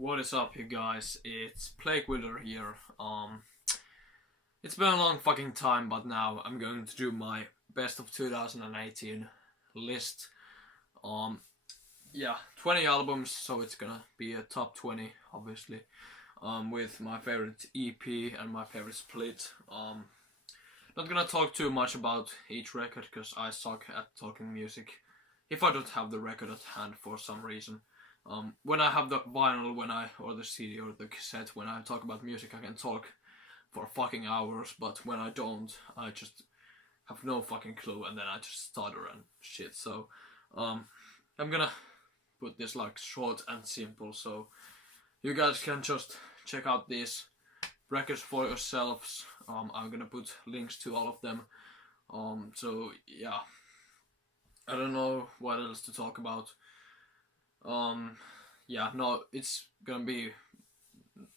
What is up, you guys? It's Plague Wilder here. It's been a long fucking time, but now I'm going to do my best of 2018 list. Um, yeah, 20 albums, so it's gonna be a top 20, obviously. With my favorite EP and my favorite split. Not gonna talk too much about each record because I suck at talking music. If I don't have the record at hand for some reason. When I have the vinyl, or the CD or the cassette, when I talk about music, I can talk for fucking hours. But when I don't, I just have no fucking clue, and then I just stutter and shit. So, I'm gonna put this like short and simple, so you guys can just check out these records for yourselves. I'm gonna put links to all of them. So yeah, I don't know what else to talk about. Yeah, no, it's gonna be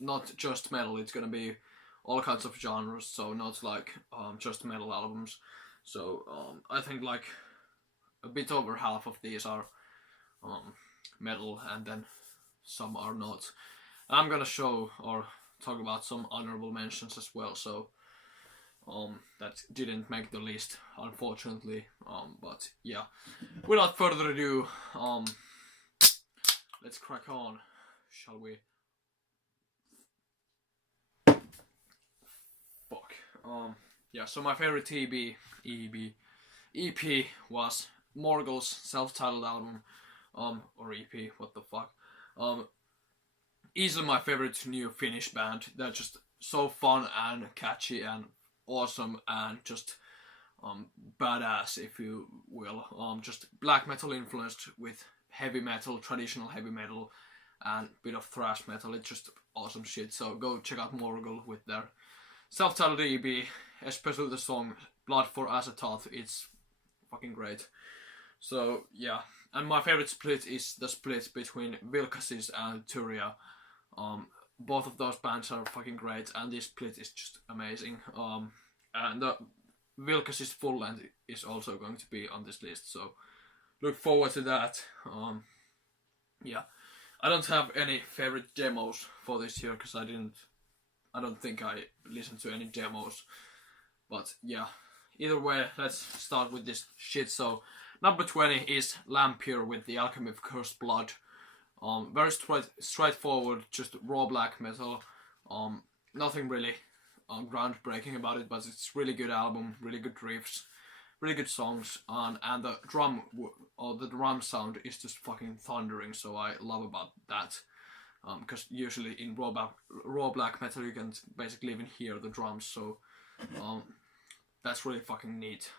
not just metal, it's gonna be all kinds of genres, so not like just metal albums. So I think like a bit over half of these are metal, and then some are not. And I'm gonna show or talk about some honorable mentions as well, so that didn't make the list, unfortunately. But yeah, without further ado, let's crack on, shall we? Fuck. Yeah, so my favorite EP was Morgul's self-titled album, or EP, what the fuck. Easily my favorite new Finnish band. They're just so fun and catchy and awesome and just badass, if you will. Just black metal influenced with heavy metal, traditional heavy metal, and a bit of thrash metal. It's just awesome shit. So go check out Morgul with their self-titled EP, especially the song Blood for Azathoth. It's fucking great. So yeah, and my favorite split is the split between Vilkasis and Turia. Both of those bands are fucking great, and this split is just amazing. And the Vilkasis full length is also going to be on this list, so look forward to that. Yeah, I don't have any favorite demos for this year because I don't think I listened to any demos. But yeah, either way, let's start with this shit. So number 20 is Lampier with The Alchemy of Cursed Blood. Very straightforward, just raw black metal. Nothing really groundbreaking about it, but it's really good album, really good riffs, really good songs, and the drum sound is just fucking thundering. So I love about that. Because usually in raw black metal you can basically even hear the drums, so that's really fucking neat.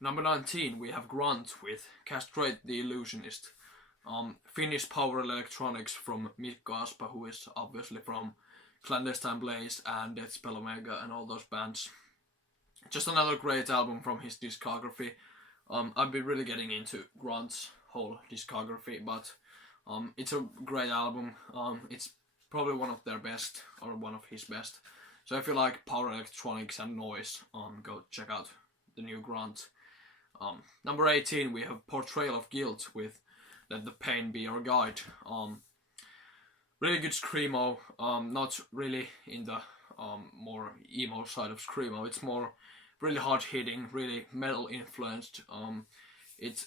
Number 19, we have Grunt with Castrate the Illusionist. Finnish power electronics from Mikko Aspa, who is obviously from Clandestine Blaze and Deathspell Omega and all those bands. Just another great album from his discography. I've been really getting into Grunt's whole discography, but it's a great album. It's probably one of their best, or one of his best. So if you like power electronics and noise, go check out the new Grunt. Number 18, we have Portrayal of Guilt with Let the Pain Be Your Guide. Really good screamo. Not really in the more emo side of screamo. It's more really hard hitting, really metal influenced. It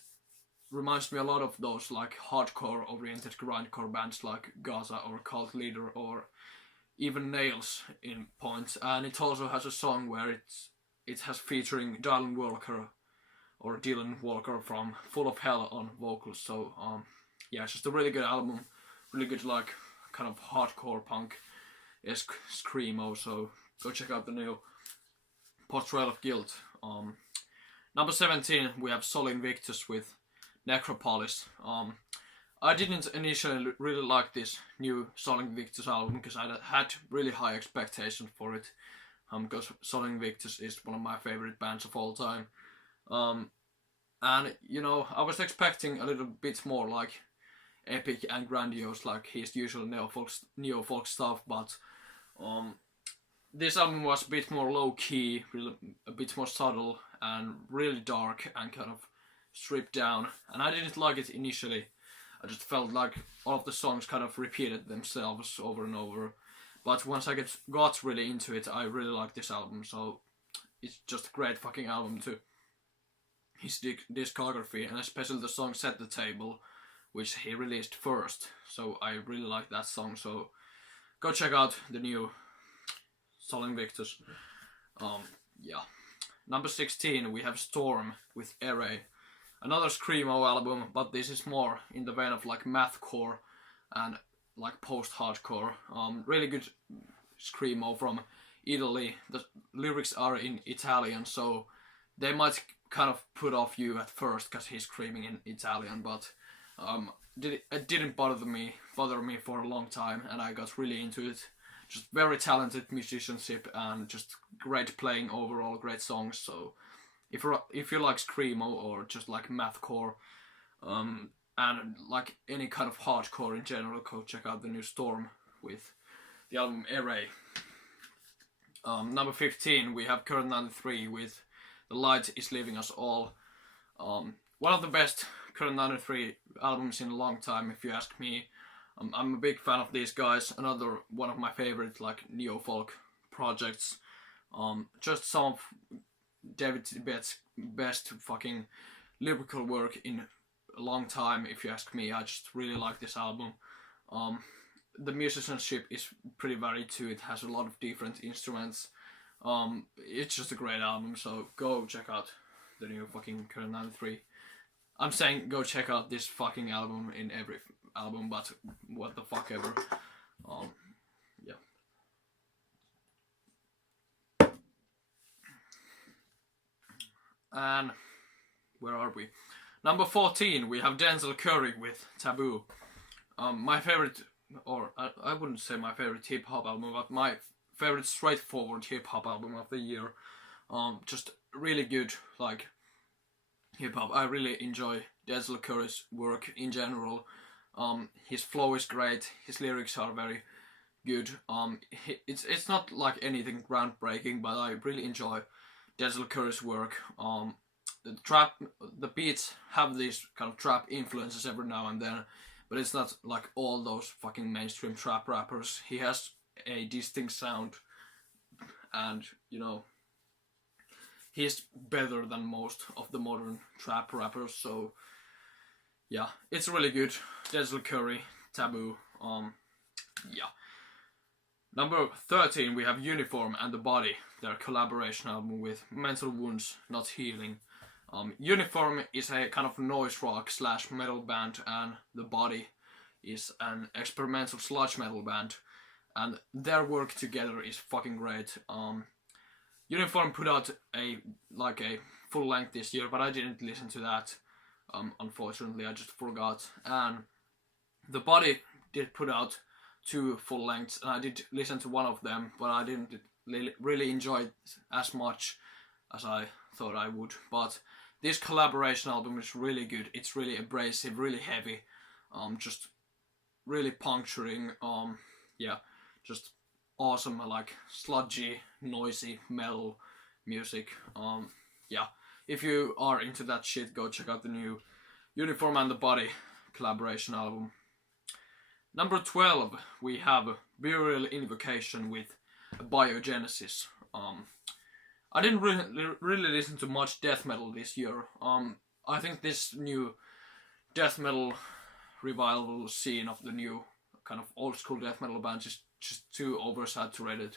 reminds me a lot of those like hardcore oriented grindcore bands like Gaza or Cult Leader or even Nails in points. And it also has a song where it has featuring Dylan Walker from Full of Hell on vocals. So yeah, it's just a really good album, really good like kind of hardcore punk-esque screamo. So go check out the new Portrayal of Guilt. Number 17, we have Sol Invictus with Necropolis. I didn't initially really like this new Sol Invictus album because I had really high expectations for it. Because Sol Invictus is one of my favorite bands of all time. And you know, I was expecting a little bit more like epic and grandiose, like his usual neo-folk stuff, but this album was a bit more low-key, a bit more subtle, and really dark and kind of stripped down, and I didn't like it initially. I just felt like all of the songs kind of repeated themselves over and over. But once I got really into it, I really liked this album. So it's just a great fucking album to his discography, and especially the song "Set the Table," which he released first. So I really like that song. So go check out the new Sol Invictus. Yeah. Number 16, we have Storm with Ere. Another Screamo album, but this is more in the vein of like mathcore and like post-hardcore. Really good Screamo from Italy. The lyrics are in Italian, so they might kind of put off you at first because he's screaming in Italian, but it didn't bother me for a long time, and I got really into it. Just very talented musicianship and just great playing overall, great songs. So if you like Screamo or just like mathcore, and like any kind of hardcore in general, go check out the new Storm with the album Ere. Number 15, we have Current 93 with The Light Is Leaving Us All. One of the best Current 93 albums in a long time, if you ask me. I'm a big fan of these guys. Another one of my favorite like neo-folk projects. Just some of David Tibet's best fucking lyrical work in a long time, if you ask me. I just really like this album. The musicianship is pretty varied too. It has a lot of different instruments. It's just a great album, so go check out the new fucking Current 93. I'm saying go check out this fucking album in every album, but what the fuck ever. Yeah. And where are we? Number 14, we have Denzel Curry with Taboo. My favorite, or I wouldn't say my favorite hip hop album, but my favorite straightforward hip hop album of the year. Just really good, like hip hop. I really enjoy Denzel Curry's work in general. His flow is great. His lyrics are very good. It's not like anything groundbreaking, but I really enjoy Denzel Curry's work. The beats have these kind of trap influences every now and then, but it's not like all those fucking mainstream trap rappers. He has a distinct sound, and you know, he's better than most of the modern trap rappers. So yeah, it's really good. Denzel Curry, Taboo. Yeah. Number 13, we have Uniform and The Body, their collaboration album with Mental Wounds Not Healing. Uniform is a kind of noise rock / metal band, and The Body is an experimental sludge metal band, and their work together is fucking great. Uniform put out a full length this year, but I didn't listen to that. Unfortunately, I just forgot. And The Body did put out 2 full lengths, and I did listen to one of them, but I didn't really enjoy it as much as I thought I would. But this collaboration album is really good. It's really abrasive, really heavy, just really puncturing. Yeah, just awesome, like sludgy, noisy metal music. Yeah, if you are into that shit, go check out the new Uniform and The Body collaboration album. Number 12, we have Burial Invocation with Biogenesis. I didn't really listen to much death metal this year. I think this new death metal revival scene of the new kind of old school death metal bands is just too oversaturated.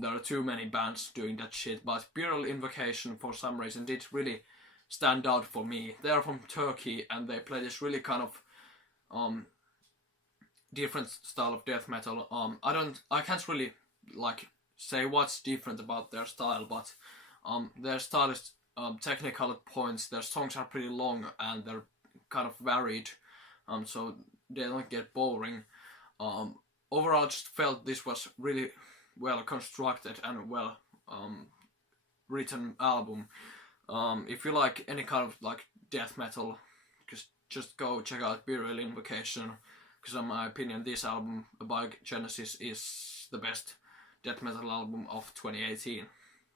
There are too many bands doing that shit, but Burial Invocation for some reason did really stand out for me. They are from Turkey, and they play this really kind of different style of death metal. I can't really like say what's different about their style, but their style is technical at points. Their songs are pretty long and they're kind of varied, so they don't get boring. Overall, I just felt this was really well constructed and well written album. If you like any kind of like death metal, just go check out Burial Invocation, because in my opinion this album, Biogenesis, is the best death metal album of 2018.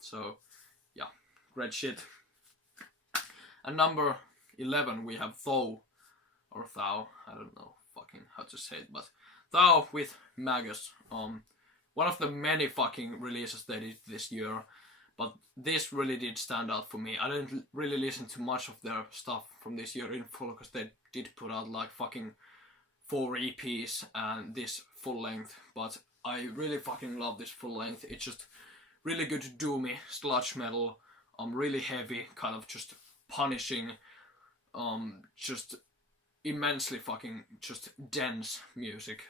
So yeah, great shit. And number 11, we have Though, or Thou, I don't know fucking how to say it, but Thou with Magus. One of the many fucking releases they did this year, but this really did stand out for me. I didn't really listen to much of their stuff from this year in full, because they did put out like fucking 4 EPs and this full length, but I really fucking love this full length. It's just really good doomy sludge metal, really heavy, kind of just punishing, just immensely fucking just dense music.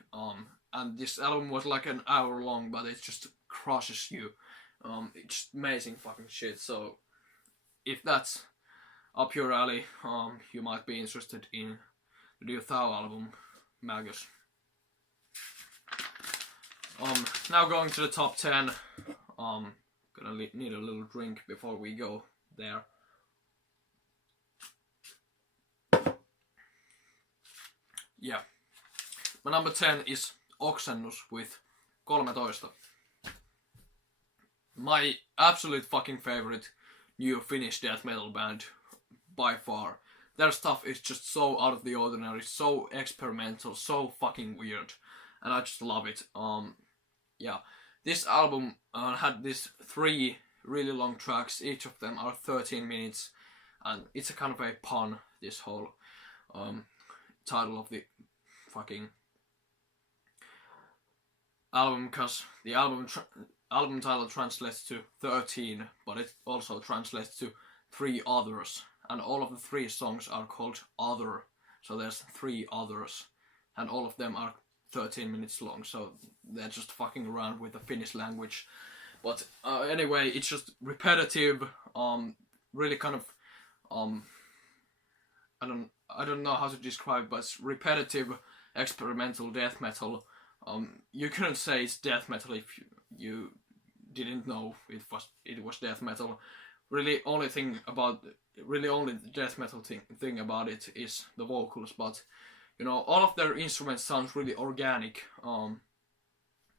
And this album was like an hour long, but it just crushes you. It's just amazing fucking shit. So if that's up your alley, you might be interested in the new Thou album, Magus. Now going to the top 10. Gonna need a little drink before we go there. Yeah. My number 10 is Oxennus with 13. My absolute fucking favorite new Finnish death metal band by far. Their stuff is just so out of the ordinary, so experimental, so fucking weird, and I just love it. Yeah, this album had these 3 really long tracks. Each of them are 13 minutes, and it's a kind of a pun, this whole title of the fucking album, because the album title translates to 13, but it also translates to 3 others, and all of the 3 songs are called Other, so there's 3 others, and all of them are 13 minutes long, so they're just fucking around with the Finnish language. But anyway, it's just repetitive, really kind of, I don't know how to describe, but it's repetitive experimental death metal. You couldn't say it's death metal if you didn't know it was death metal. Really, only death metal thing about it is the vocals, but you know, all of their instruments sound really organic,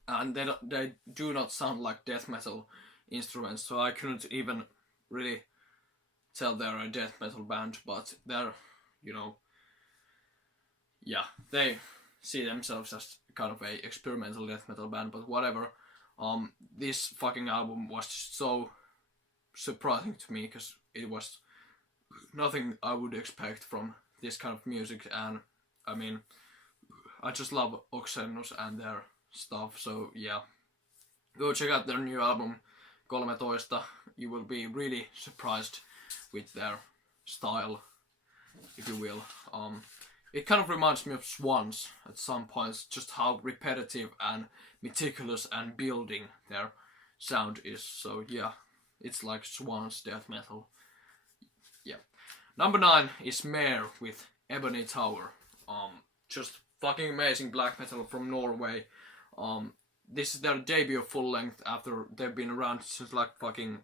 and they do not sound like death metal instruments, so I couldn't even really tell they're a death metal band, but they're, you know, yeah, they see themselves as kind of a experimental death metal band, but whatever. This fucking album was just so surprising to me, because it was nothing I would expect from this kind of music, and I mean, I just love Oxennus and their stuff, so yeah. Go check out their new album, 13. You will be really surprised with their style, if you will. It kind of reminds me of Swans at some points, just how repetitive and meticulous and building their sound is. So yeah, it's like Swans death metal. Yeah. Number 9 is Mare with Ebony Tower. Just fucking amazing black metal from Norway. This is their debut full length after they've been around since like fucking,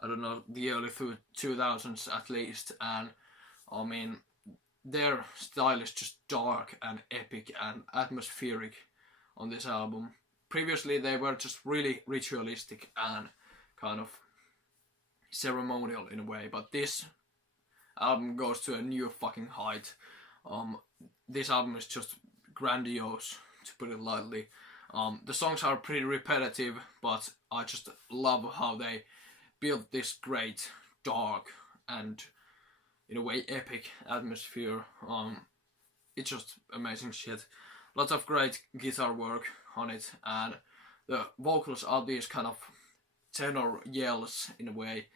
I don't know, the early 2000s at least, and I mean, their style is just dark and epic and atmospheric on this album. Previously they were just really ritualistic and kind of ceremonial in a way, but this album goes to a new fucking height. This album is just grandiose, to put it lightly. The songs are pretty repetitive, but I just love how they built this great, dark, and in a way epic atmosphere. It's just amazing shit. Lots of great guitar work on it, and the vocals are these kind of tenor yells in a way.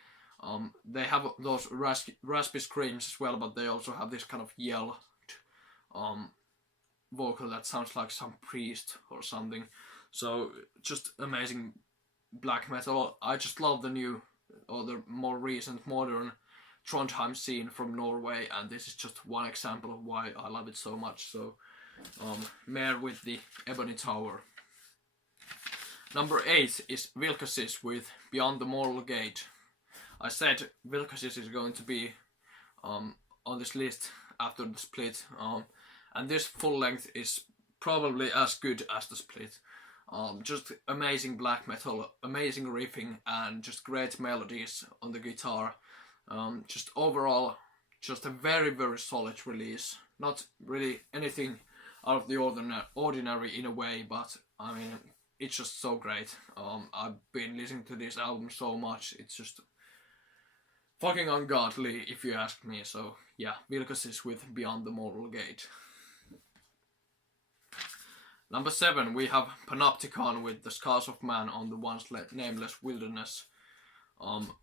They have those raspy screams as well, but they also have this kind of yell vocal that sounds like some priest or something. So just amazing black metal. I just love the new, or the more recent modern Trondheim scene from Norway, and this is just one example of why I love it so much. So Mare with the Ebony Tower. Number 8 is Vilkasis with Beyond the Moral Gate. I said Vilkasis is going to be on this list after the split, and this full length is probably as good as the split. Just amazing black metal, amazing riffing, and just great melodies on the guitar. Just overall, just a very, very solid release. Not really anything out of the ordinary in a way, but I mean, it's just so great. I've been listening to this album so much, it's just fucking ungodly if you ask me. So yeah, Vilkassis with Beyond the Mortal Gate. Number 7, we have Panopticon with The Scars of Man on the Once Nameless Wilderness.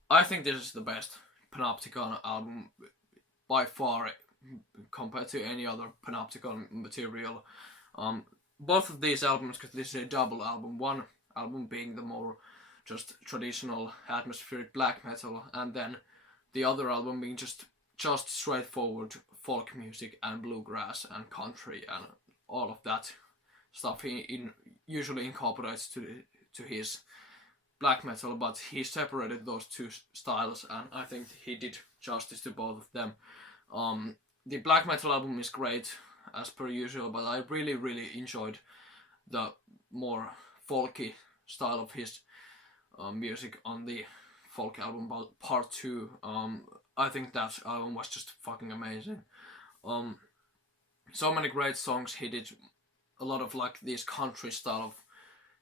I think this is the best Panopticon album by far compared to any other Panopticon material. Both of these albums, because this is a double album, one album being the more just traditional atmospheric black metal, and then the other album being just straightforward folk music and bluegrass and country and all of that stuff he usually incorporates to his black metal, but he separated those two styles, and I think he did justice to both of them. The black metal album is great as per usual, but I really enjoyed the more folky style of his music on the folk album part 2. I think that album was just fucking amazing. So many great songs. He did a lot of like these country style of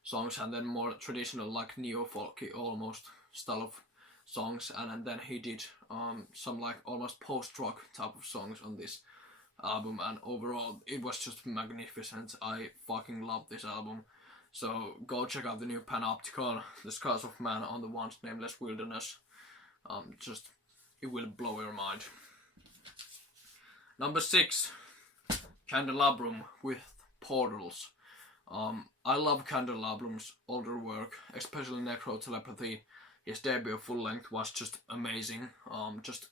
songs, and then more traditional like neo-folky almost style of songs, and then he did some like almost post-rock type of songs on this album, and overall it was just magnificent. I fucking love this album. So go check out the new Panopticon, The Scars of Man on the Once Nameless Wilderness. Just, it will blow your mind. Number 6, Candelabrum with Portals. I love Candelabrum's older work, especially Necrotelepathy. His debut full length was just amazing. Just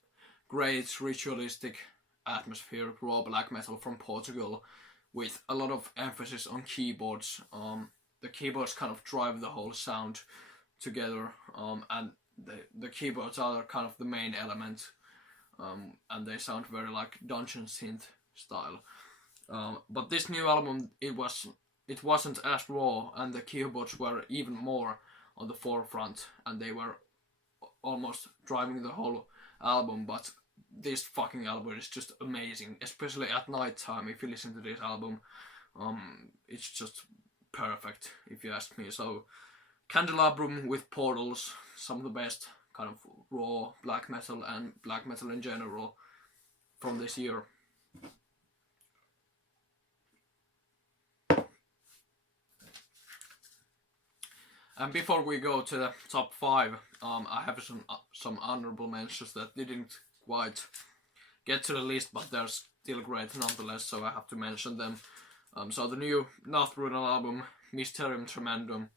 great ritualistic atmosphere, raw black metal from Portugal, with a lot of emphasis on keyboards. The keyboards kind of drive the whole sound together, and the keyboards are kind of the main element, and they sound very like dungeon synth style. But this new album, it wasn't as raw, and the keyboards were even more on the forefront, and they were almost driving the whole album. But this fucking album is just amazing, especially at night time. If you listen to this album, it's just perfect if you ask me. So Candelabrum with Portals, some of the best kind of raw black metal and black metal in general from this year. And before we go to the top 5, I have some honorable mentions that didn't quite get to the list, but they're still great nonetheless, so I have to mention them. So the new Northrunal album, Mysterium Tremendum,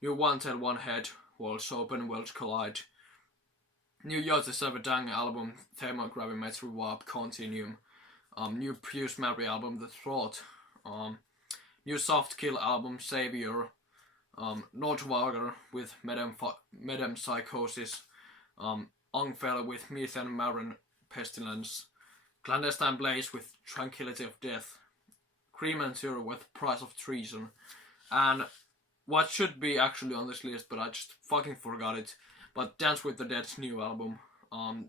new One Tail One Head, Worlds Open, Worlds Collide, new Yote Savadang album, Thermal Gravimetry Warp Continuum, new Pius Mary album, The Throat, new Soft Kill album, Savior, Nordvager with Medem Psychosis, Ungfell with Methane Marin Pestilence, Clandestine Blaze with Tranquility of Death, Cremature with Price of Treason, and what should be actually on this list, but I just fucking forgot it, but Dance with the Dead's new album,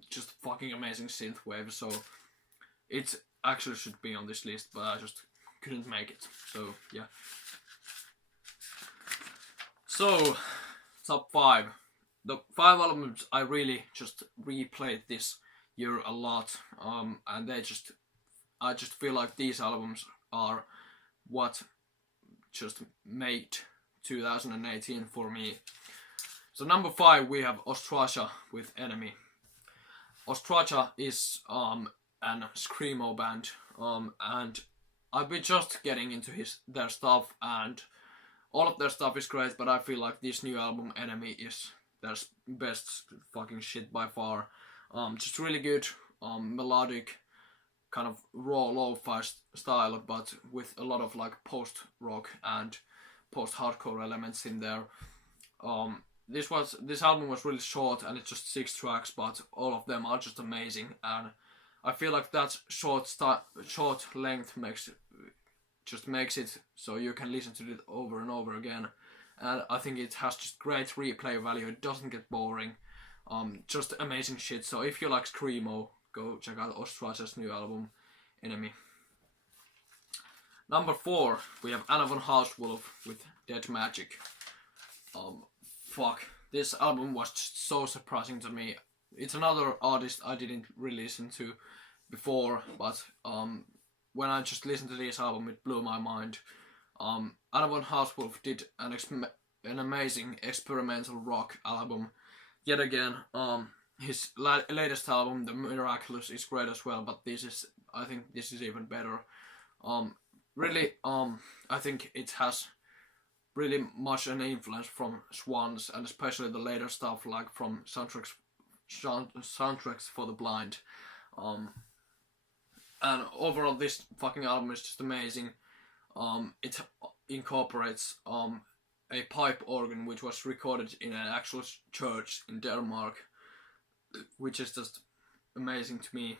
just fucking amazing synthwave, so it actually should be on this list, but I just couldn't make it, so yeah. So, top 5. The 5 albums I really just replayed this year a lot, and I just feel like these albums are what just made 2018 for me. So number 5 we have Ostraja with Enemy. Ostraja is an screamo band, and I've been just getting into their stuff, and all of their stuff is great, but I feel like this new album, Enemy, is their best fucking shit by far. Just really good, melodic, kind of raw lo-fi style, but with a lot of like post-rock and post-hardcore elements in there. This album was really short, and it's just 6 tracks, but all of them are just amazing, and I feel like that short length makes it so you can listen to it over and over again, and I think it has just great replay value. It doesn't get boring, just amazing shit. So if you like screamo, go check out Ostrace's new album, Enemy. Number 4, we have Anna von Hauswolf with Dead Magic. Fuck, this album was just so surprising to me. It's another artist I didn't really listen to before, but when I just listened to this album, it blew my mind. Anna von Hauswolf did an amazing experimental rock album. Yet again, his latest album, The Miraculous, is great as well, but I think this is even better. Really, I think it has really much an influence from Swans, and especially the later stuff, like from soundtracks for the blind. And overall, this fucking album is just amazing. It incorporates a pipe organ which was recorded in an actual church in Denmark, which is just amazing to me.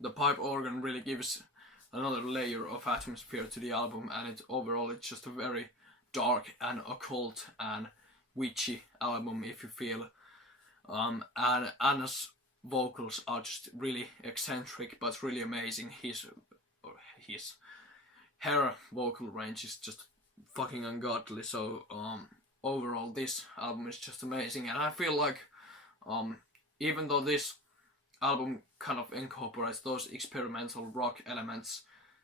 The pipe organ really gives another layer of atmosphere to the album, and it's just a very dark and occult and witchy album, if you feel. And Anna's vocals are just really eccentric but really amazing. His her vocal range is just fucking ungodly. So overall, this album is just amazing, and I feel like even though this album kind of incorporates those experimental rock elements,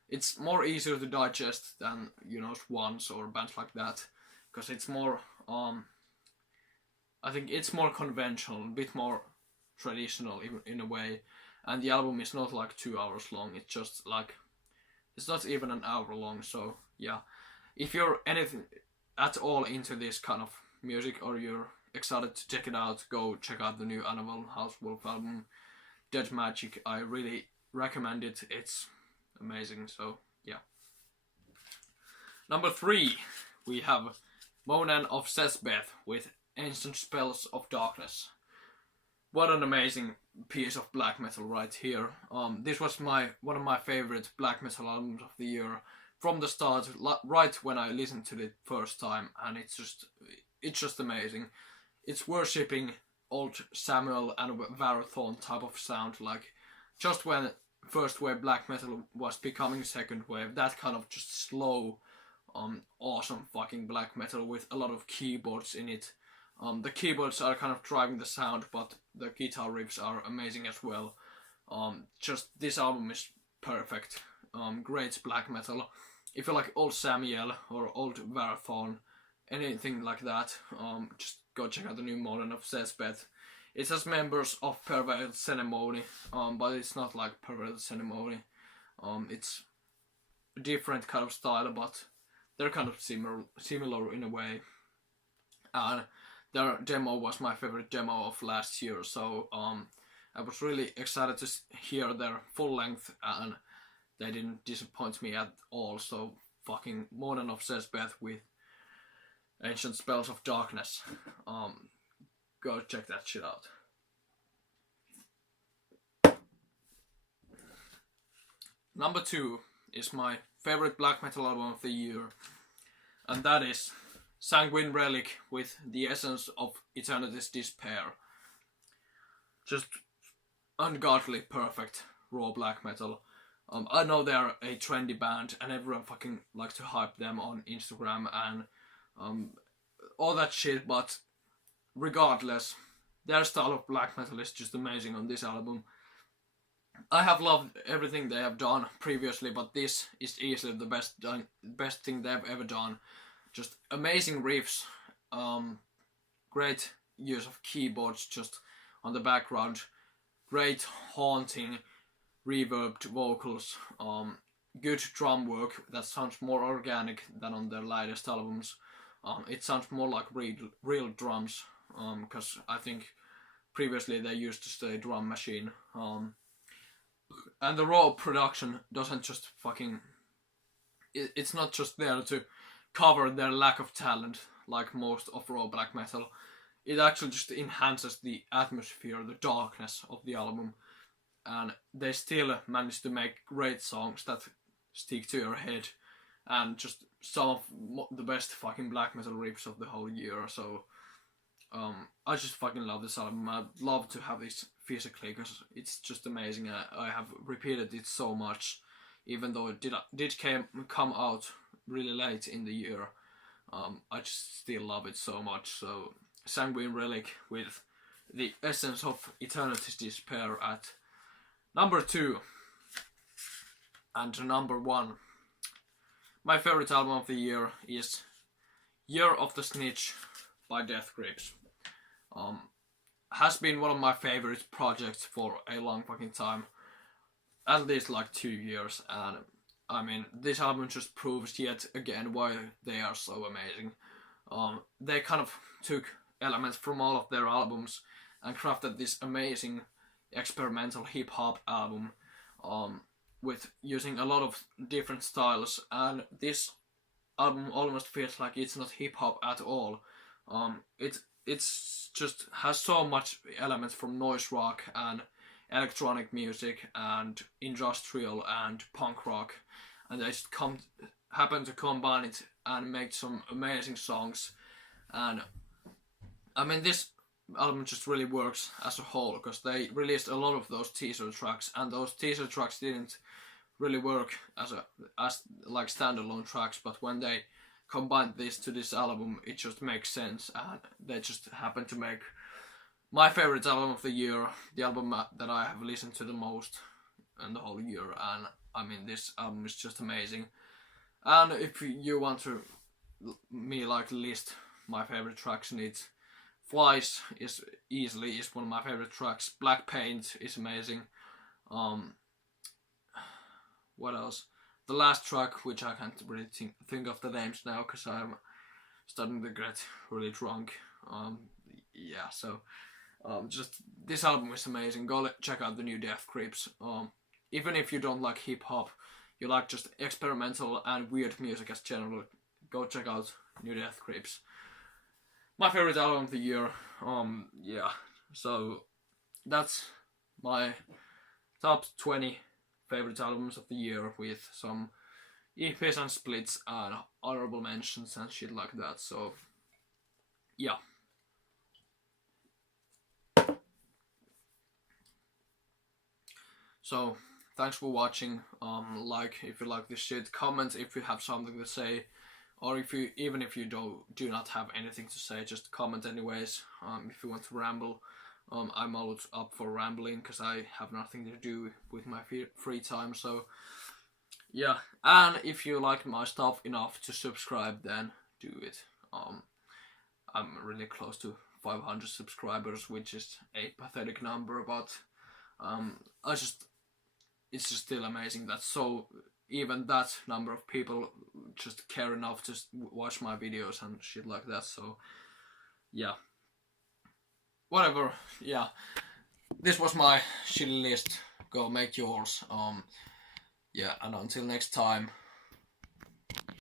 it's more easier to digest than, you know, Swans or bands like that, because it's more I think it's more conventional, a bit more traditional in a way, and the album is not like 2 hours long. It's just like, it's not even an hour long. So yeah, if you're anything at all into this kind of music, or you're excited to check it out, go check out the new Anna von Hauswolf album, Dead Magic. I really recommend it. It's amazing. So yeah. Number 3, we have Monen of Sesbeth with Ancient Spells of Darkness. What an amazing piece of black metal right here. This was one of my favorite black metal albums of the year from the start, right when I listened to it first time, and it's just amazing. It's worshipping old Samuel and Varathon type of sound, like just when first wave black metal was becoming second wave, that kind of just slow, awesome fucking black metal with a lot of keyboards in it. The keyboards are kind of driving the sound, but the guitar riffs are amazing as well. Just this album is perfect. Great black metal. If you like old Samuel or old Varathon, anything like that, just go check out the new Monen of Sesbeth. It has members of Perverted Ceremony, but it's not like Perverted Ceremony. It's a different kind of style, but they're kind of similar in a way. And their demo was my favorite demo of last year, so I was really excited to hear their full length, and they didn't disappoint me at all. So fucking Monen of Sesbeth with Ancient Spells of Darkness. Go check that shit out. Number 2 is my favorite black metal album of the year, and that is Sanguine Relic with The Essence of Eternity's Despair. Just ungodly perfect raw black metal. I know they're a trendy band and everyone fucking likes to hype them on Instagram and all that shit, but regardless, their style of black metal is just amazing on this album. I have loved everything they have done previously, but this is easily the best thing they've ever done. Just amazing riffs, great use of keyboards just on the background, great haunting reverbed vocals, good drum work that sounds more organic than on their latest albums. It sounds more like real drums, because I think previously they used just a drum machine. And the raw production doesn't just fucking... It's not just there to cover their lack of talent like most of raw black metal. It actually just enhances the atmosphere, the darkness of the album. And they still manage to make great songs that stick to your head. And just some of the best fucking black metal riffs of the whole year. So I just fucking love this album. I'd love to have this physically, because it's just amazing. I have repeated it so much, even though it did come out really late in the year. I just still love it so much. So Sanguine Relic with The Essence of Eternity's Despair at number 2. And number 1. My favorite album of the year is Year of the Snitch by Death Grips. Has been one of my favorite projects for a long fucking time. At least like 2 years. And I mean, this album just proves yet again why they are so amazing. They kind of took elements from all of their albums and crafted this amazing experimental hip-hop album with using a lot of different styles, and this album almost feels like it's not hip-hop at all. It's just has so much elements from noise rock and electronic music and industrial and punk rock, and they just happen to combine it and make some amazing songs. And I mean, this album just really works as a whole, because they released a lot of those teaser tracks, and those teaser tracks didn't really work as like standalone tracks, but when they combined this to this album, it just makes sense, and they just happen to make my favorite album of the year, the album that I have listened to the most in the whole year. And I mean, this album is just amazing. And if you want to me like list my favorite tracks in it, Flies is one of my favorite tracks. Black Paint is amazing. What else? The last track, which I can't really think of the names now, because I'm starting to get really drunk. Yeah, so just this album is amazing. Go check out the new Death Grips. Even if you don't like hip hop, you like just experimental and weird music as general, go check out new Death Grips. My favorite album of the year. Yeah, so that's my top 20 favorite albums of the year, with some EPs and splits and honorable mentions and shit like that. So yeah. So thanks for watching. Like if you like this shit, comment if you have something to say, or if you do not have anything to say, just comment anyways. If you want to ramble, I'm always up for rambling, because I have nothing to do with my free time. So yeah, and if you like my stuff enough to subscribe, then do it. I'm really close to 500 subscribers, which is a pathetic number, but it's just still amazing that even that number of people just care enough to watch my videos and shit like that. So yeah, whatever. Yeah, this was my shitty list. Go make yours. Yeah, and until next time.